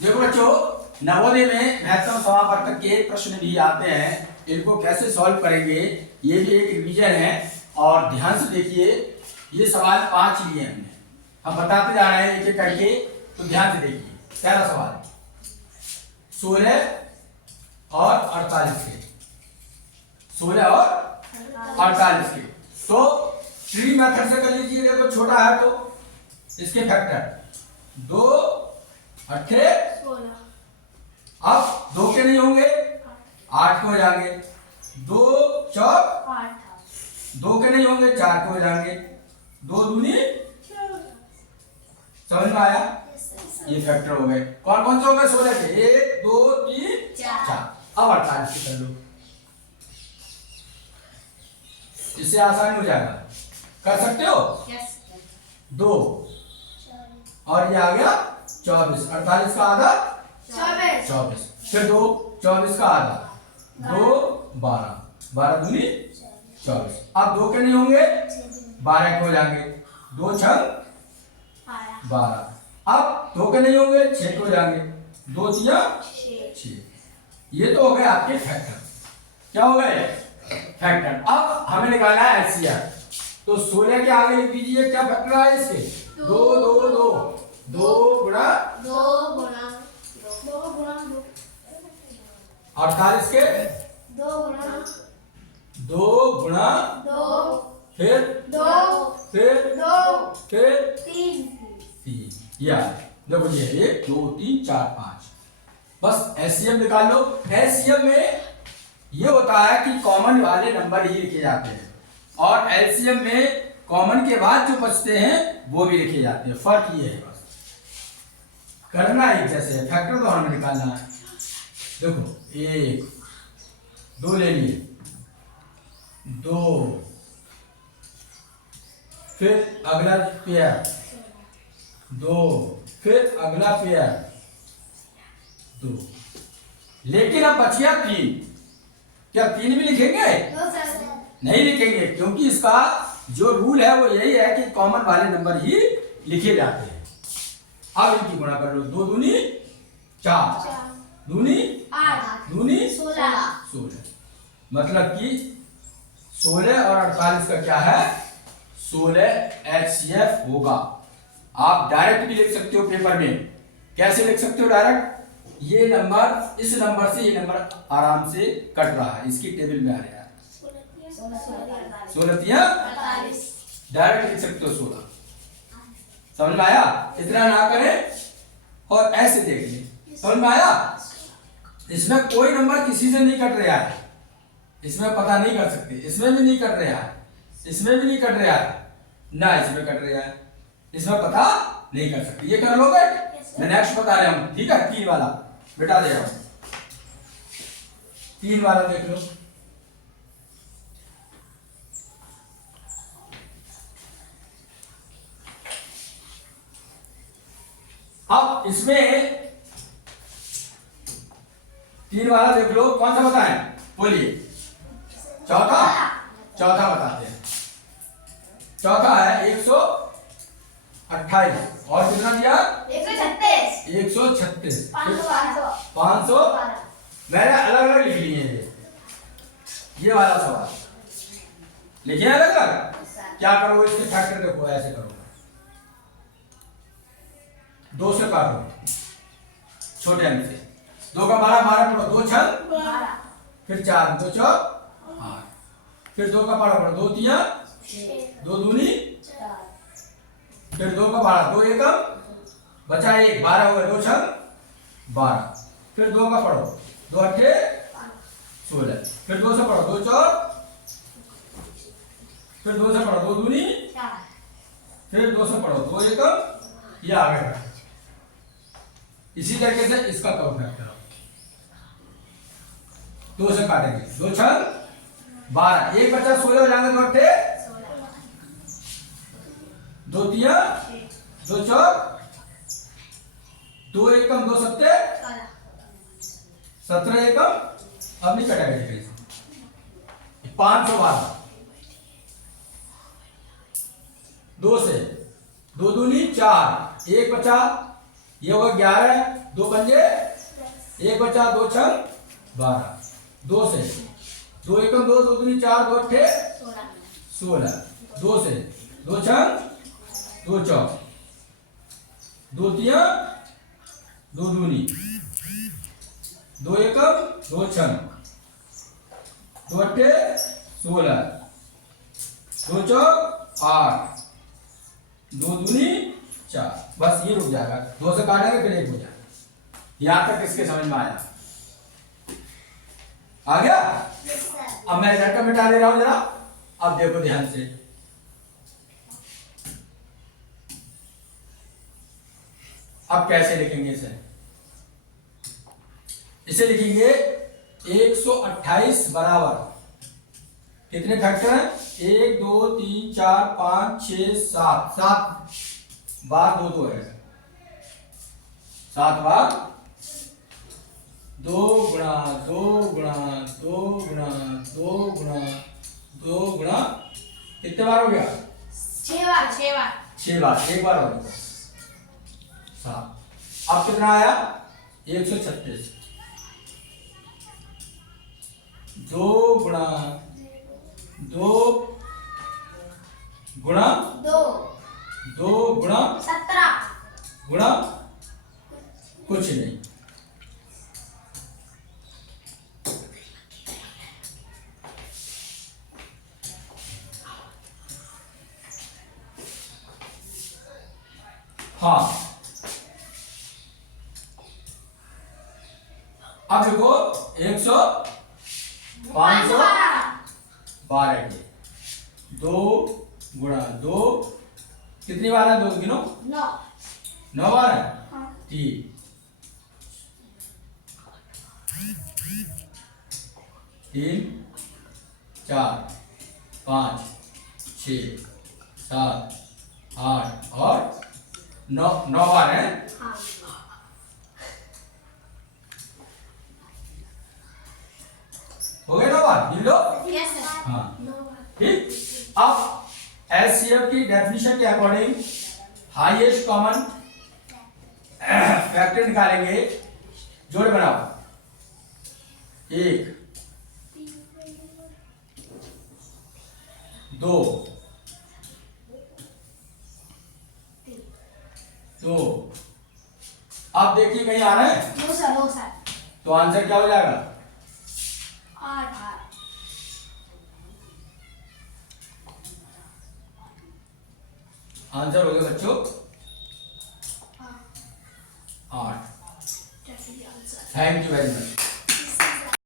देखो बच्चों, नवोदय में महत्तम समापवर्तक के प्रश्न भी आते हैं। इनको कैसे सॉल्व करेंगे ये भी एक रिवीजन है। और ध्यान से देखिए, ये सवाल 5 लिए हमने, हम बताते जा रहे हैं एक एक करके, तो ध्यान से देखिए। पहला सवाल 16 और 48 के, 16 और 48 के। तो ट्री मेथड से कर लीजिए। देखो छोटा है तो इसके फैक्टर 2 अट्ठे 16। अब 2 के नहीं होंगे, 8 के हो जाएंगे। 2 चौक 8 2 के नहीं होंगे, 4 के हो जाएंगे। 2 दूनी, समझ में आया? ये फैक्टर हो गए। कौन कौन से हो गए 16 के? 1 2 3 4। अब 48 के कर लो, इससे आसानी हो जाएगा। कर सकते हो? 2 और ये आ गया 24। 48 का आधा 24। फिर 2 24 का आधा 2 12 12 दूनी 24। अब 2 के नहीं होंगे, 12 के हो जाएंगे। 2 छंग 12। अब 2 के नहीं होंगे, 6 के हो जाएंगे। 2 तिया 6। ये तो हो गए आपके फैक्टर। क्या हो गए? फैक्टर। अब हमें निकालना है एचसीएफ। तो 16 के आगे लिख दीजिए क्या फैक्टर है इसके? 2 2 2 2 गुणा 48 के 2 गुणा फिर 3। या देखो ये 1 2 3 4 5। बस एचसीएफ निकाल लो। एचसीएफ में ये होता है कि कॉमन वाले नंबर ही लिखे जाते हैं, और एलसीएम में कॉमन के बाद जो बचते हैं वो भी लिखे जाते हैं। फर्क ये है, बस करना एक जैसे है। फैक्टर तो हमें निकालना है। देखो 1 2 ले लिए, 2 फिर अगला पेयर 2, फिर अगला पेयर 2। लेकिन अब बच गया 3। क्या 3 भी लिखेंगे? नहीं लिखेंगे, क्योंकि इसका जो रूल है वो यही है कि कॉमन वाले नंबर ही लिखे जाते हैं। अब इनकी गुणा कर लो। 2 दूनी 4 दूनी 8 दूनी 16। मतलब कि 16 और 48 का क्या है? 16 एचसीएफ होगा। आप डायरेक्ट भी लिख सकते हो पेपर में। कैसे लिख सकते हो डायरेक्ट? ये नंबर इस नंबर से ये नंबर आराम से कट रहा है, इसकी टेबल में आ रहा है। 16 तिया डायरेक्ट लिख सकते हो 16। समझ में आया? इतना ना करें और ऐसे देख ले। समझ में आया? इसमें कोई नंबर किसी से नहीं कट रहा है, इसमें पता नहीं कर सकते। इसमें भी नहीं कट रहा है, इसमें भी नहीं कट रहा है, ना इसमें कट रहा है, इसमें पता नहीं कर सकते। ये कर लोगे? मैं नेक्स्ट बता रहा हूं, ठीक है? 3 वाला बेटा दे रहा हूं। 3 वाला देख लो। अब इसमें 3 वाला देख लो, कौन सा बताएं? बोलिए। चौथा बताते हैं। चौथा है 128 और कितना दिया? 136 500। मैंने अलग अलग लिख लिए हैं। ये वाला सवाल लिखिए अलग अलग। क्या करो? इसके फैक्टर देखो, ऐसे करो। 2 से काटो छोटे अंक से। 2 का 12 12 पढ़ो। 2 छंग फिर 4 2 चौक 8। फिर 2 का 12 पढ़ो। 2 तिया 2 दूनी, फिर 2 का 12 2 एकम बचा 1 12 हो गए। 2 छंग 12। फिर 2 का पढ़ो। 2 अट्ठे 16। फिर 2 से पढ़ो। 2 चौक, फिर 2 से पढ़ो। 2 दूनी, फिर 2 से पढ़ो। 2 एकम, ये आ गया। इसी तरीके से इसका करो फैक्टर। 2 से काटेंगे। 2 छंग 12, 1 बचा 16 हो जाएंगे। 2 अट्ठे 2 तिया 2 चौक 2 एकम 2 सत्ते 17 एकम। अब नहीं कटेगा। 512 2 से 2 दूनी 4, 1 बचा ये होगा 11, 2 पंजे 1 बचा, 2 छंग 12, 2 से 2 एकम 2, 2 दूनी 4, 2 अट्ठे 16, 2 से 2 छंग 2 चौक, 2 तिया 2 दूनी, 2 एकम 2 छंग, 2 अट्ठे 16, 2 चौक 8, 2 दूनी 4। बस ये रुक जाएगा, 2 से काटेंगे फिर 1 हो जाएगा। यहां तक इसके समझ में आया? आ गया? अब मैं झटका मिटा दे रहा हूं जरा, अब देखो ध्यान से। अब कैसे लिखेंगे इसे? इसे लिखेंगे 128 बराबर कितने फैक्टर हैं? 1 2 3 4 5 6 7, 7 बार 2 2 है, 7 बार 2 गुणा 2 गुणा 2 गुणा 2 गुणा 2 गुणा कितने बार हो गया? 6 बार 6 बार, 1 बार हो गया 7। अब कितना आया? 136, 2 गुणा 2 गुणा 2 गुणा 17 गुणा कुछ नहीं, हाँ। अब देखो 100 512 के 2 गुणा 2 कितनी बार है? 2 गिनो 9 बार है। 3 3 4 5 6 7 8 और 9 बार है। हो गया 9 बार? गिन लो। हाँ ठीक। अब एचसीएफ की डेफिनेशन के अकॉर्डिंग हाईएस्ट कॉमन फैक्टर निकालेंगे। जोड़ बनाओ, 1 2 2। अब देखिए कहीं आ रहा है? No sir. तो आंसर क्या हो जाएगा? 8। आंसर हो गया बच्चों 8। Thank you very much.